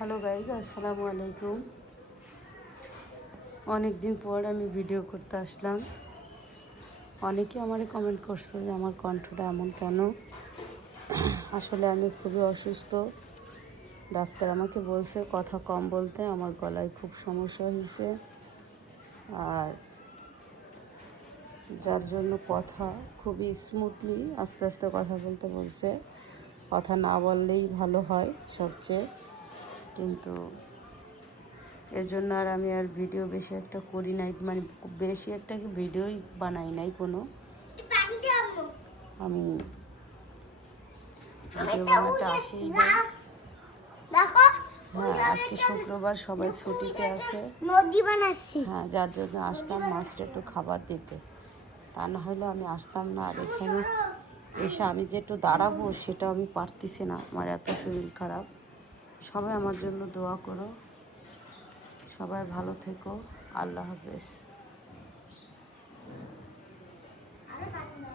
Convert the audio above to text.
Hello guys আসসালামু আলাইকুম অনেক দিন পর আমি ভিডিও করতে আসলাম। অনেকে আমারে কমেন্ট করছে যে, আমার কণ্ঠটা এমন কেন? আসলে আমি খুবই অসুস্থ। ডাক্তার আমাকে বলছে, কথা কম বলতে, আমার গলায় খুব সমস্যা হয়েছে আর যার জন্য কথা খুবই স্মুথলি আস্তে আস্তে কথা বলতে বলছে। কথা না বললেই ভালো হয় সবচেয়ে। কিন্তু এর জন্য আর আমি আর ভিডিও বেশি একটা করি নাই। মানে বেশি একটা কি ভিডিওই বানাই নাই কোনো। আমি ভিডিও বানাতে আসি না হ্যাঁ আজকে শুক্রবার সবাই ছুটিতে আছে। হ্যাঁ যার জন্য আসলাম মাছটা একটু খাবার দিতে। তা না হলে আমি আসতাম না। আর এখানে এসে আমি যে একটু দাঁড়াবো সেটা আমি পারতেছি না। আমার এত শরীর খারাপ। সবাই আমার জন্য দোয়া করো। সবাই ভালো থেকো। আল্লাহ হাফেজ।